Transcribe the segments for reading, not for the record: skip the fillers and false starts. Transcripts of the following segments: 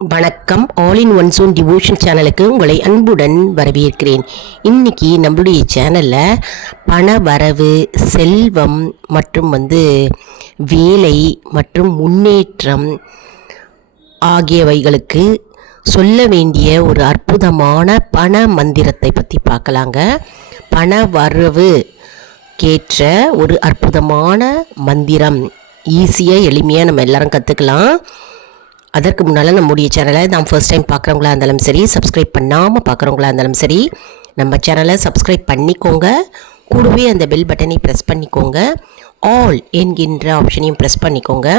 வணக்கம். All in one zone devotion சேனலுக்கு உங்களை அன்புடன் வரவேற்கிறேன். இன்னைக்கு நம்மளுடைய சேனலில் பண வரவு, செல்வம் மற்றும் வேலை மற்றும் முன்னேற்றம் ஆகியவைகளுக்கு சொல்ல வேண்டிய ஒரு அற்புதமான பண மந்திரத்தை பற்றி பார்க்கலாங்க. பண வரவு கேற்ற ஒரு அற்புதமான மந்திரம் ஈஸியாக எளிமையாக நம்ம எல்லாரும் கற்றுக்கலாம். அதற்கு முன்னால் நம்முடைய சேனலை நான் ஃபர்ஸ்ட் டைம் பார்க்குறவங்களா இருந்தாலும் சரி, சப்ஸ்கிரைப் பண்ணாமல் பார்க்குறவங்களா இருந்தாலும் சரி, நம்ம சேனலை சப்ஸ்கிரைப் பண்ணிக்கோங்க. கூடவே அந்த பெல் பட்டனை ப்ரெஸ் பண்ணிக்கோங்க. ஆல் என்கின்ற ஆப்ஷனையும் ப்ரெஸ் பண்ணிக்கோங்க.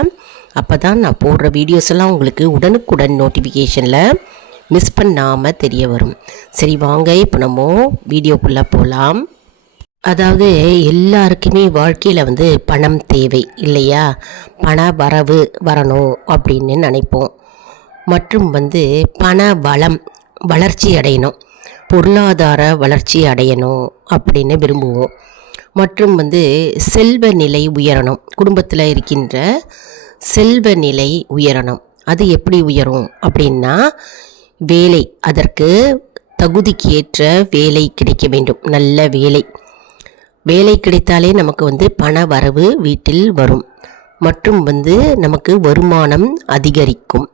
அப்போ தான் நான் போடுற வீடியோஸ் எல்லாம் உங்களுக்கு உடனுக்குடன் நோட்டிஃபிகேஷனில் மிஸ் பண்ணாமல் தெரிய வரும். சரி வாங்க, இப்போ நம்ம வீடியோக்குள்ளே போகலாம். அதாவது எல்லாருக்குமே வாழ்க்கையில் பணம் தேவை இல்லையா? பண வரவு வரணும் அப்படின்னு நினைப்போம். மற்றும் பண வளம் வளர்ச்சி அடையணும், பொருளாதார வளர்ச்சி அடையணும் அப்படின்னு விரும்புவோம். மற்றும் செல்வ நிலை உயரணும், குடும்பத்தில் இருக்கின்ற செல்வ நிலை உயரணும். அது எப்படி உயரும் அப்படின்னா, வேலை, அதற்கு தகுதிக்கு ஏற்ற வேலை கிடைக்க வேண்டும். நல்ல வேலை கிடைத்தாலே நமக்கு பண வரவு வீட்டில் வரும். மற்றும் நமக்கு வருமானம் அதிகரிக்கும்.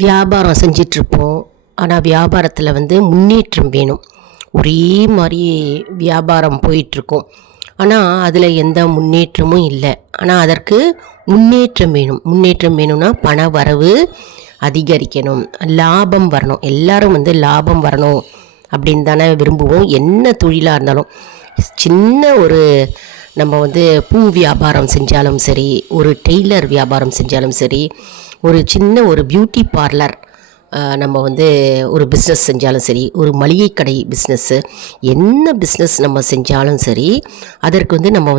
வியாபாரம் செஞ்சிட்ருப்போம், ஆனால் வியாபாரத்தில் முன்னேற்றம் வேணும். ஒரே மாதிரி வியாபாரம் போயிட்டுருக்கும், ஆனால் அதில் எந்த முன்னேற்றமும் இல்லை. ஆனால் அதற்கு முன்னேற்றம் வேணும்னா பண வரவு அதிகரிக்கணும், லாபம் வரணும். எல்லாரும் லாபம் வரணும் அப்படின்னு தானே விரும்புவோம். என்ன தொழிலாக இருந்தாலும், சின்ன ஒரு நம்ம பூ வியாபாரம் செஞ்சாலும் சரி, ஒரு டெய்லர் வியாபாரம் செஞ்சாலும் சரி, ஒரு சின்ன ஒரு பியூட்டி பார்லர் நம்ம ஒரு பிஸ்னஸ் செஞ்சாலும் சரி, ஒரு மளிகை கடை பிஸ்னஸ்ஸு, என்ன பிஸ்னஸ் நம்ம செஞ்சாலும் சரி, அதற்கு நம்ம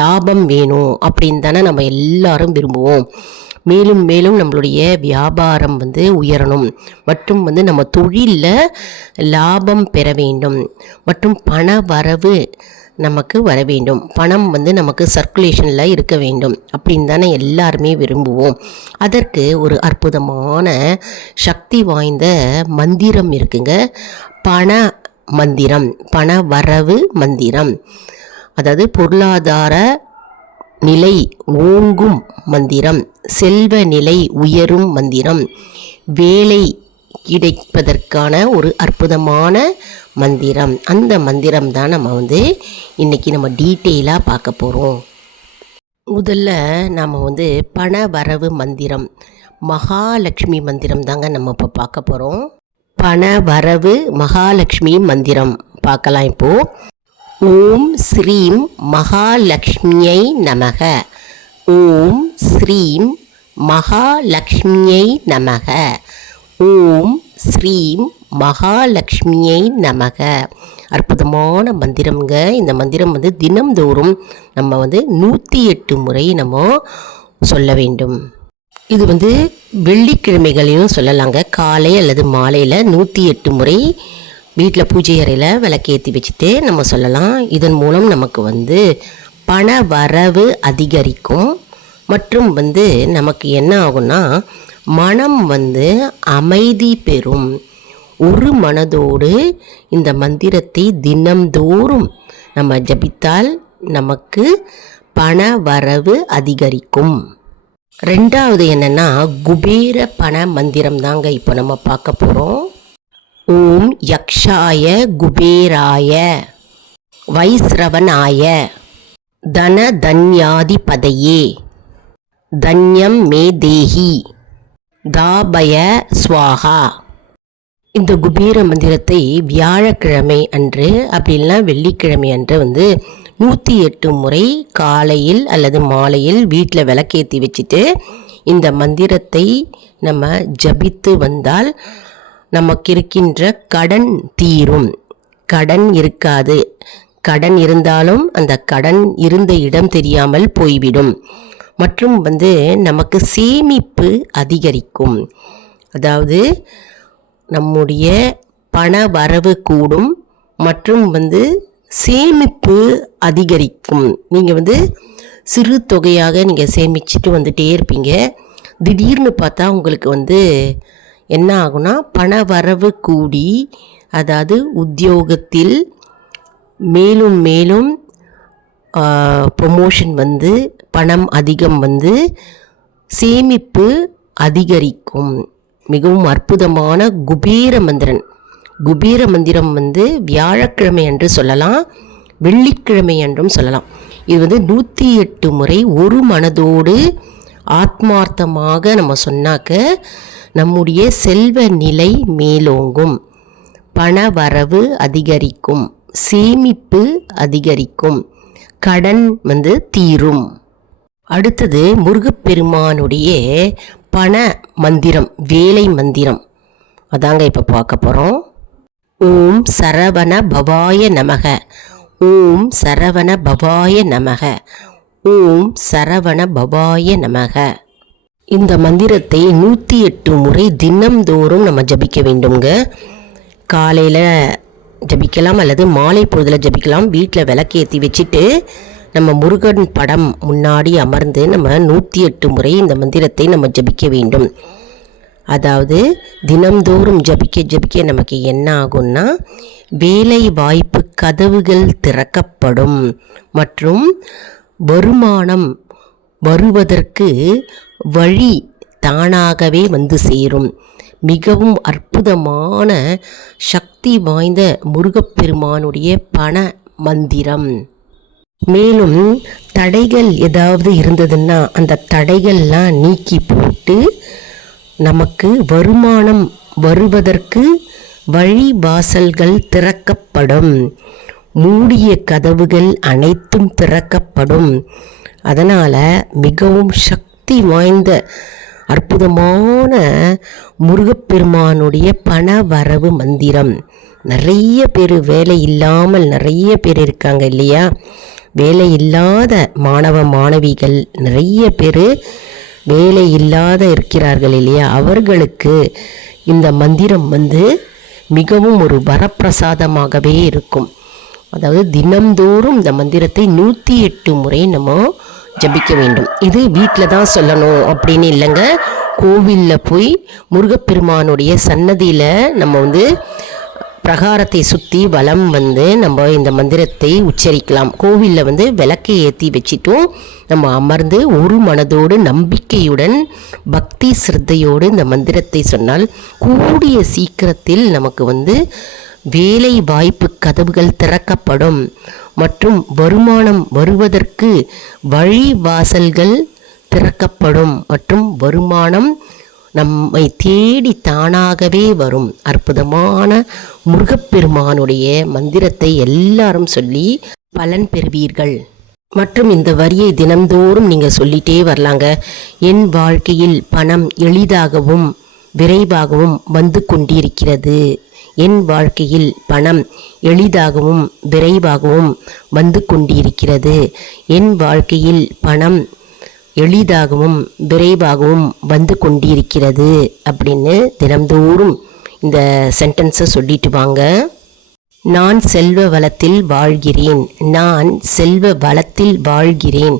லாபம் வேணும் அப்படின்னு தானே நம்ம எல்லாரும் விரும்புவோம். மேலும் மேலும் நம்மளுடைய வியாபாரம் உயரணும், மற்றும் நம்ம தொழிலில் லாபம் பெற வேண்டும், மற்றும் பண வரவு நமக்கு வர வேண்டும். பணம் நமக்கு சர்க்குலேஷனில் இருக்க வேண்டும் அப்படின்னு தானே எல்லாருமே விரும்புவோம். அதற்கு ஒரு அற்புதமான சக்தி வாய்ந்த மந்திரம் இருக்குங்க, பண மந்திரம், பண வரவு மந்திரம். அதாவது பொருளாதார நிலை ஓங்கும் மந்திரம், செல்வ நிலை உயரும் மந்திரம், வேலை கிடைப்பதற்கான ஒரு அற்புதமான மந்திரம். அந்த மந்திரம் தான் நம்ம இன்றைக்கி நம்ம டீட்டெயிலாக பார்க்க போகிறோம். முதல்ல நாம் பண வரவு மந்திரம், மகாலட்சுமி மந்திரம் தாங்க நம்ம இப்போ பார்க்க போகிறோம். பண வரவு மகாலட்சுமி மந்திரம் பார்க்கலாம் இப்போது. ஓம் ஸ்ரீம் மகாலட்சுமியை நமக. ஓம் ஸ்ரீம் மகாலட்சுமியை நமக. ஓம் ஸ்ரீம் மகாலட்சுமியை நமக. அற்புதமான மந்திரம்ங்க. இந்த மந்திரம் தினம்தோறும் நம்ம 108 முறை நம்ம சொல்ல வேண்டும். இது வெள்ளிக்கிழமைகளையும் சொல்லலாங்க. காலை அல்லது மாலையில் 108 முறை வீட்டில் பூஜை அறையில் விளக்கேற்றி வச்சுட்டு நம்ம சொல்லலாம். இதன் மூலம் நமக்கு பண வரவு அதிகரிக்கும். மற்றும் நமக்கு என்ன ஆகும்னா, மனம் அமைதி பெறும். ஒரு மனதோடு இந்த மந்திரத்தை தினம்தோறும் நம்ம ஜபித்தால் நமக்கு பண வரவு அதிகரிக்கும். ரெண்டாவது என்னன்னா, குபேர பண மந்திரம் தாங்க இப்போ நம்ம பார்க்க போகிறோம். ஓம் யக்ஷாய குபேராய வைஸ்ரவனாய தன தன்யாதிபதையே தன்யம் மே தேஹி தாபய ஸ்வாகா. இந்த குபேர மந்திரத்தை வியாழக்கிழமை அன்று அப்படின்னா வெள்ளிக்கிழமை அன்று 108 முறை காலையில் அல்லது மாலையில் வீட்டில் விளக்கேற்றி வச்சுட்டு இந்த மந்திரத்தை நம்ம ஜபித்து வந்தால் நமக்கு இருக்கின்ற கடன் தீரும். கடன் இருக்காது. கடன் இருந்தாலும் அந்த கடன் இருந்த இடம் தெரியாமல் போய்விடும். மற்றும் நமக்கு சேமிப்பு அதிகரிக்கும். அதாவது நம்முடைய பண வரவு கூடும், மற்றும் சேமிப்பு அதிகரிக்கும். நீங்கள் சிறு தொகையாக நீங்கள் சேமிச்சுட்டு வந்துட்டே இருப்பீங்க. திடீர்னு பார்த்தா உங்களுக்கு என்ன ஆகும்னா பண வரவு கூடி, அதாவது உத்தியோகத்தில் மேலும் மேலும் ப்ரொமோஷன் வந்து பணம் அதிகம் வந்து சேமிப்பு அதிகரிக்கும். மிகவும் அற்புதமான குபேர மந்திரன். குபேர மந்திரம் வந்து வியாழக்கிழமை என்று சொல்லலாம், வெள்ளிக்கிழமை என்றும் சொல்லலாம். இது வந்து 108 முறை ஒரு மனதோடு ஆத்மார்த்தமாக நம்ம சொன்னாக்க நம்முடைய செல்வ நிலை மேலோங்கும், பண வரவு அதிகரிக்கும், சேமிப்பு அதிகரிக்கும், கடன் வந்து தீரும். அடுத்தது முருகப்பெருமானுடைய பண மந்திரம், வேலை மந்திரம் அதாங்க இப்போ பார்க்க போகிறோம். ஓம் சரவண பவாய நமக, ஓம் சரவண பவாய நமக, ஓம் சரவண பவாய நமக. இந்த மந்திரத்தை 108 முறை தினம்தோறும் நம்ம ஜபிக்க வேண்டுங்க. காலையில் ஜபிக்கலாம் அல்லது மாலை பொழுதில் ஜபிக்கலாம். வீட்டில் விளக்கேற்றி வச்சுட்டு நம்ம முருகன் படம் முன்னாடி அமர்ந்து நம்ம 108 முறை இந்த மந்திரத்தை நம்ம ஜபிக்க வேண்டும். அதாவது தினம்தோறும் ஜபிக்க ஜபிக்க நமக்கு என்ன ஆகும்னா வேலை வாய்ப்பு கதவுகள் திறக்கப்படும் மற்றும் வருமானம் வருவதற்கு வழி தானாகவே வந்து சேரும். மிகவும் அற்புதமான சக்தி வாய்ந்த முருகப்பெருமானுடைய பண மந்திரம். மேலும் தடைகள் ஏதாவது இருந்ததுன்னா அந்த தடைகள்லாம் நீக்கி போட்டு நமக்கு வருமானம் வருவதற்கு வழி வாசல்கள் திறக்கப்படும், மூடிய கதவுகள் அனைத்தும் திறக்கப்படும். அதனால் மிகவும் சக்தி வாய்ந்த அற்புதமான முருகப்பெருமானுடைய பண வரவு மந்திரம். நிறைய பேர் வேலை இல்லாமல் நிறைய பேர் இருக்காங்க இல்லையா? வேலை இல்லாத மாணவ மாணவிகள் நிறைய பேர் வேலை இல்லாத இருக்கிறார்கள் இல்லையா? அவர்களுக்கு இந்த மந்திரம் வந்து மிகவும் ஒரு வரப்பிரசாதமாகவே இருக்கும். அதாவது தினம்தோறும் இந்த மந்திரத்தை 108 முறை நம்ம ஜபிக்க வேண்டும். இது வீட்டில் தான் சொல்லணும் அப்படின்னு இல்லைங்க. கோவிலில் போய் முருகப்பெருமானுடைய சன்னதியில் நம்ம வந்து பிரகாரத்தை சுற்றி வலம் வந்து நம்ம இந்த மந்திரத்தை உச்சரிக்கலாம். கோவிலில் வந்து விளக்கை ஏற்றி வச்சிட்டும் நம்ம அமர்ந்து ஒரு மனதோடு நம்பிக்கையுடன் பக்தி சிரத்தையோடு இந்த மந்திரத்தை சொன்னால் கூடிய சீக்கிரத்தில் நமக்கு வந்து வேலை வாய்ப்பு கதவுகள் திறக்கப்படும் மற்றும் வருமானம் வருவதற்கு வழி வாசல்கள் திறக்கப்படும் மற்றும் வருமானம் நம்மை தேடி தானாகவே வரும். அற்புதமான முருகப்பெருமானுடைய மந்திரத்தை எல்லாரும் சொல்லி பலன் பெறுவீர்கள். மற்றும் இந்த வரியை தினம்தோறும் நீங்கள் சொல்லிட்டே வரலாங்க. என் வாழ்க்கையில் பணம் எளிதாகவும் விரைவாகவும் வந்து கொண்டிருக்கிறது. என் வாழ்க்கையில் பணம் எளிதாகவும் விரைவாகவும் வந்து கொண்டிருக்கிறது. என் வாழ்க்கையில் பணம் எளிதாகவும் விரைவாகவும் வந்து கொண்டிருக்கிறது அப்படின்னு தினம்தோறும் இந்த சென்டென்ஸை சொல்லிட்டு வாங்க. நான் செல்வ வளத்தில் வாழ்கிறேன், நான் செல்வ வளத்தில் வாழ்கிறேன்,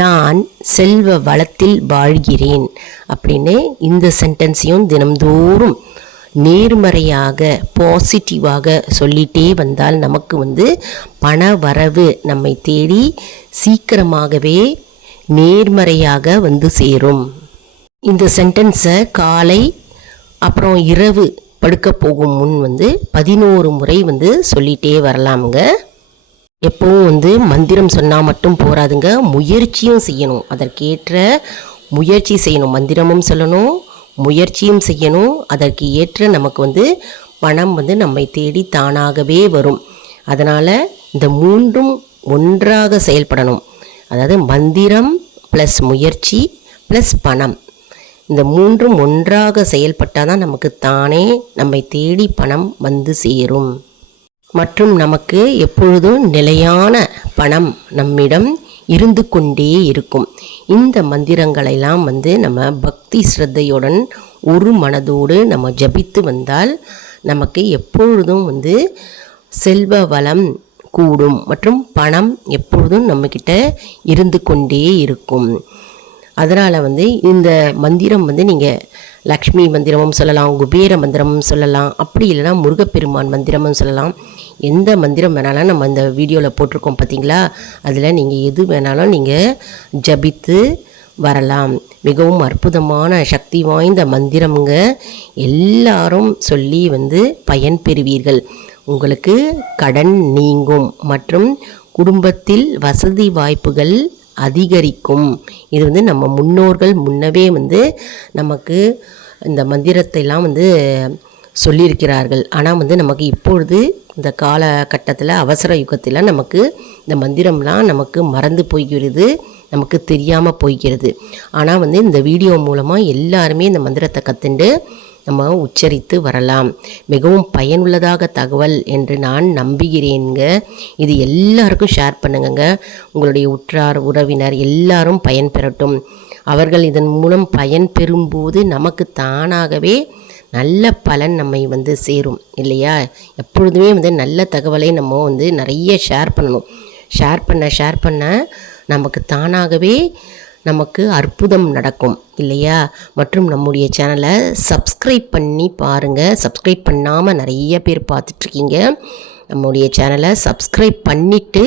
நான் செல்வ வளத்தில் வாழ்கிறேன் அப்படின்னு இந்த சென்டென்ஸையும் தினம்தோறும் நேர்மறையாக பாசிட்டிவாக சொல்லிகிட்டே வந்தால் நமக்கு வந்து பண வரவு நம்மை தேடி சீக்கிரமாகவே நேர்மறையாக வந்து சேரும். இந்த சென்டென்ஸை காலை அப்புறம் இரவு படுக்க போகும் முன் வந்து 11 முறை வந்து சொல்லிகிட்டே வரலாமுங்க. எப்பவும் வந்து மந்திரம் சொன்னால் மட்டும் போராதுங்க, முயற்சியும் செய்யணும். அதற்கேற்ற முயற்சி செய்யணும். மந்திரமும் சொல்லணும், முயற்சியும் செய்யணும். அதற்கு ஏற்ற நமக்கு வந்து பணம் வந்து நம்மை தேடி தானாகவே வரும். அதனால் இந்த மூன்றும் ஒன்றாக செயல்படணும். அதாவது மந்திரம் ப்ளஸ் முயற்சி ப்ளஸ் பணம், இந்த மூன்றும் ஒன்றாக செயல்பட்டால் தான் நமக்கு தானே நம்மை தேடி பணம் வந்து சேரும். மற்றும் நமக்கு எப்பொழுதும் நிலையான பணம் நம்மிடம் இருந்து கொண்டே இருக்கும். இந்த மந்திரங்களெல்லாம் வந்து நம்ம பக்தி ஸ்ரத்தையுடன் ஒரு மனதோடு நம்ம ஜபித்து வந்தால் நமக்கு எப்பொழுதும் வந்து செல்வ வளம் கூடும் மற்றும் பணம் எப்பொழுதும் நம்மக்கிட்ட இருந்து கொண்டே இருக்கும். அதனால் வந்து இந்த மந்திரம் வந்து நீங்கள் லக்ஷ்மி மந்திரமும் சொல்லலாம், குபேர மந்திரமும் சொல்லலாம், அப்படி இல்லைனா முருகப்பெருமான் மந்திரமும் சொல்லலாம். எந்த மந்திரம் வேணாலும் நம்ம இந்த வீடியோவில் போட்டிருக்கோம் பார்த்தீங்களா, அதில் நீங்கள் எது வேணாலும் நீங்கள் ஜபித்து வரலாம். மிகவும் அற்புதமான சக்தி வாய்ந்த மந்திரம்ங்க. எல்லாரும் சொல்லி பயன் பெறுவீர்கள். உங்களுக்கு கடன் நீங்கும் மற்றும் குடும்பத்தில் வசதி வாய்ப்புகள் அதிகரிக்கும். இது நம்ம முன்னோர்கள் முன்னவே நமக்கு இந்த மந்திரத்தைலாம் சொல்லியிருக்கிறார்கள். ஆனால் நமக்கு இப்பொழுது இந்த காலகட்டத்தில் அவசர யுகத்தில் நமக்கு இந்த மந்திரம்லாம் நமக்கு மறந்து போய்கிறது, நமக்கு தெரியாமல் போய்கிறது. ஆனால் இந்த வீடியோ மூலமாக எல்லாருமே இந்த மந்திரத்தை கற்றுண்டு நம்ம உச்சரித்து வரலாம். மிகவும் பயனுள்ளதாக தகவல் என்று நான் நம்புகிறேங்க. இது எல்லாருக்கும் ஷேர் பண்ணுங்க. உங்களுடைய உற்றார் உறவினர் எல்லாரும் பயன் பெறட்டும். அவர்கள் இதன் மூலம் பயன் பெறும்போது நமக்கு தானாகவே நல்ல பலன் நம்மை சேரும் இல்லையா? எப்பொழுதுமே நல்ல தகவலை நம்ம நிறைய ஷேர் பண்ணணும். ஷேர் பண்ண நமக்கு தானாகவே நமக்கு அற்புதம் நடக்கும் இல்லையா? மற்றும் நம்முடைய சேனலை சப்ஸ்கிரைப் பண்ணி பாருங்கள். சப்ஸ்கிரைப் பண்ணாமல் நிறைய பேர் பார்த்துட்ருக்கீங்க. நம்முடைய சேனலை சப்ஸ்கிரைப் பண்ணிவிட்டு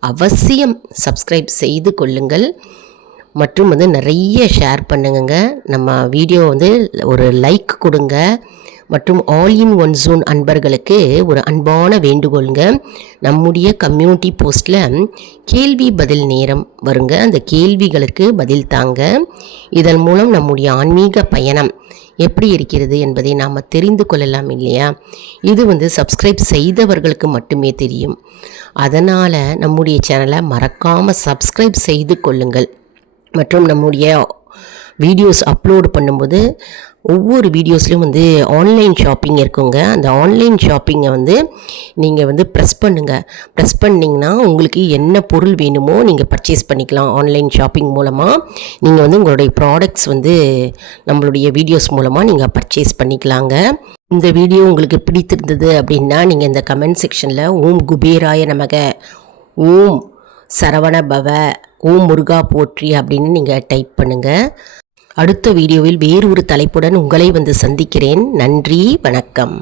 அவசியம் சப்ஸ்கிரைப் செய்து கொள்ளுங்கள். மற்றும் நிறைய ஷேர் பண்ணுங்க. நம்ம வீடியோ ஒரு லைக் கொடுங்க. மற்றும் ஆல் இன் ஒன் ஜோன் அன்பர்களுக்கு ஒரு அன்பான வேண்டுகோளுங்க. நம்முடைய கம்யூனிட்டி போஸ்ட்டில் கேள்வி பதில் நேரம் வருங்க. அந்த கேள்விகளுக்கு பதில் தாங்க. இதன் மூலம் நம்முடைய ஆன்மீக பயணம் எப்படி இருக்கிறது என்பதை நாம் தெரிந்து கொள்ளலாம் இல்லையா? இது சப்ஸ்கிரைப் செய்தவர்களுக்கு மட்டுமே தெரியும். அதனால் நம்முடைய சேனலை மறக்காமல் சப்ஸ்கிரைப் செய்து கொள்ளுங்கள். மற்றும் நம்முடைய வீடியோஸ் அப்லோடு பண்ணும்போது ஒவ்வொரு வீடியோஸ்லையும் ஆன்லைன் ஷாப்பிங் இருக்குங்க. அந்த ஆன்லைன் ஷாப்பிங்கை நீங்கள் ப்ரெஸ் பண்ணுங்கள். ப்ரெஸ் பண்ணிங்கன்னா உங்களுக்கு என்ன பொருள் வேணுமோ நீங்கள் பர்ச்சேஸ் பண்ணிக்கலாம். ஆன்லைன் ஷாப்பிங் மூலமாக நீங்கள் உங்களுடைய ப்ராடக்ட்ஸ் நம்மளுடைய வீடியோஸ் மூலமாக நீங்கள் பர்ச்சேஸ் பண்ணிக்கலாங்க. இந்த வீடியோ உங்களுக்கு பிடித்திருந்தது அப்படின்னா நீங்கள் இந்த கமெண்ட் செக்ஷனில் ஓம் குபேராய நமக, ஓம் சரவண பவ, ஓம் முருகா போற்றி அப்படின்னு நீங்கள் டைப் பண்ணுங்கள். அடுத்த வீடியோவில் வேறு ஒரு தலைப்புடன் உங்களை சந்திக்கிறேன். நன்றி, வணக்கம்.